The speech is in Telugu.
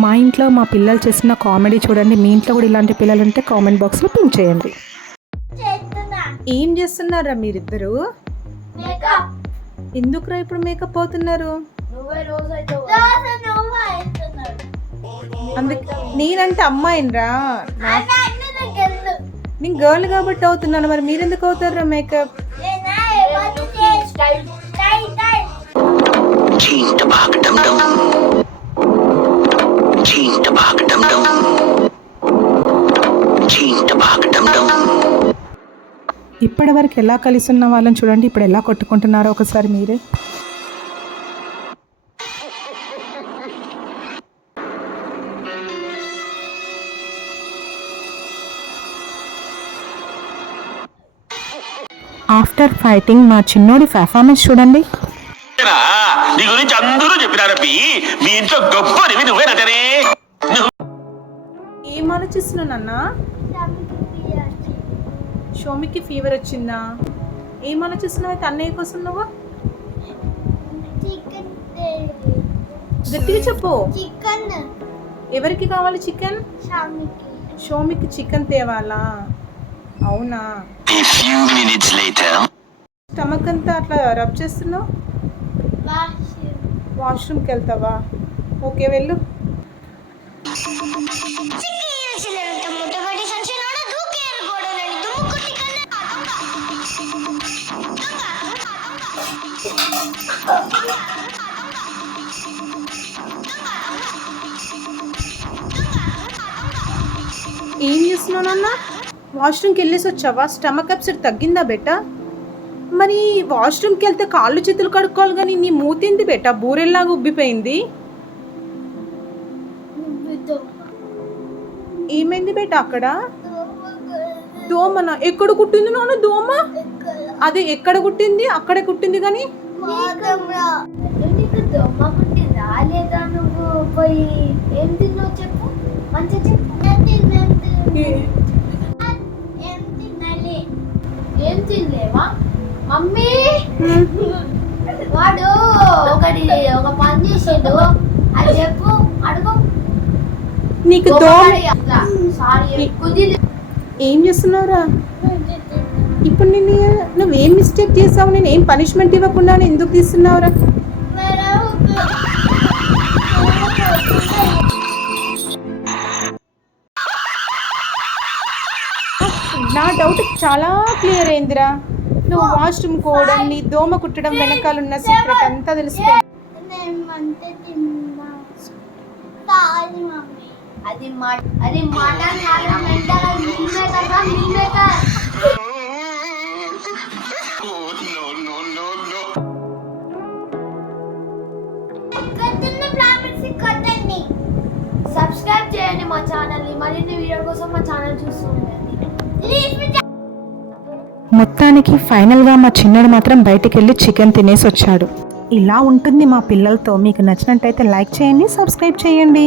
మా ఇంట్లో మా పిల్లలు చేసిన కామెడీ చూడండి. మీ ఇంట్లో కూడా ఇలాంటి పిల్లలు ఉంటే కామెంట్ బాక్స్లో పిన్ చేయండి. ఏం చేస్తున్నారా మీరిద్దరు? ఎందుకురా ఇప్పుడు మేకప్ అవుతున్నారు? అందుకే నేనంటే అమ్మాయినరా, నేను గర్ల్ కాబట్టి అవుతున్నాను. మరి మీరెందుకు అవుతారా మేకప్? ఇప్పటి వరకు ఎలా కలిసి ఉన్న వాళ్ళని చూడండి, ఇప్పుడు ఎలా కొట్టుకుంటున్నారో ఒకసారి మీరే. ఆఫ్టర్ ఫైటింగ్ మా చిన్నోడి పెర్ఫార్మెన్స్ చూడండి. నీ గురించి అందరూ చెప్పినారబ్బి, మీ ఇంట్లో గొప్పనివి నువ్వేనటనే. ఏం ఆలోచిస్తున్నావు నాన్న? షోమికి ఫీవర్ వచ్చిందా? ఏం ఆలోచిస్తున్నావు అయితే అన్నయ్య కోసం నువ్వు? గట్టిగా చెప్పు. ఎవరికి కావాలి చికెన్? షోమికి చికెన్ తేవాలా? అవునా? స్టమక్ అంతా అట్లా రబ్ చేస్తున్నావు. వాష్రూమ్కి వెళ్తావా? ఓకే వెళ్ళు. ఏం చేస్తున్నావు నాన్న? వాష్రూమ్కి వెళ్ళేసి వచ్చావా? స్టమక్ అప్సెట్ తగ్గిందా బెటా? మరి వాష్రూమ్కి వెళ్తే కాళ్ళు చేతులు కడుక్కోవాలి కానీ నీ మూతింది బెటా బూరెల్లాగా ఉబ్బిపోయింది. ఏమైంది బేటా అక్కడ? దోమన? ఎక్కడ కుట్టింది నాన్న దోమ? అదే ఎక్కడ కుట్టింది? అక్కడే కుట్టింది కానీ ఏం తినలేవా మమ్మీ? వాడు ఒక పని చేసిండు, అది చెప్పు, అడుగు. నీకు ఏం చేస్తున్నావురా ఇప్పుడు? నువ్వేం మిస్టేక్ చేసావు? నేను ఏం పనిష్మెంట్ ఇవ్వకుండా ఎందుకు తీస్తున్నావురా? నా డౌట్ చాలా క్లియర్ అయిందిరా. నువ్వు వాష్రూమ్ కోవడం, నీ దోమ కుట్టడం వెనకాల ఉన్న సీక్రెట్ అంతా తెలిసిపోయింది. సబ్స్క్రైబ్ చేయండి మా ఛానల్ని. మరిన్ని వీడియో కోసం మా ఛానల్ చూస్తూ ఉండండి. మొత్తానికి ఫైనల్గా మా చిన్నడు మాత్రం బయటికి వెళ్ళి చికెన్ తినేసి వచ్చాడు. ఇలా ఉంటుంది మా పిల్లలతో. మీకు నచ్చినట్టయితే లైక్ చేయండి, సబ్స్క్రైబ్ చేయండి.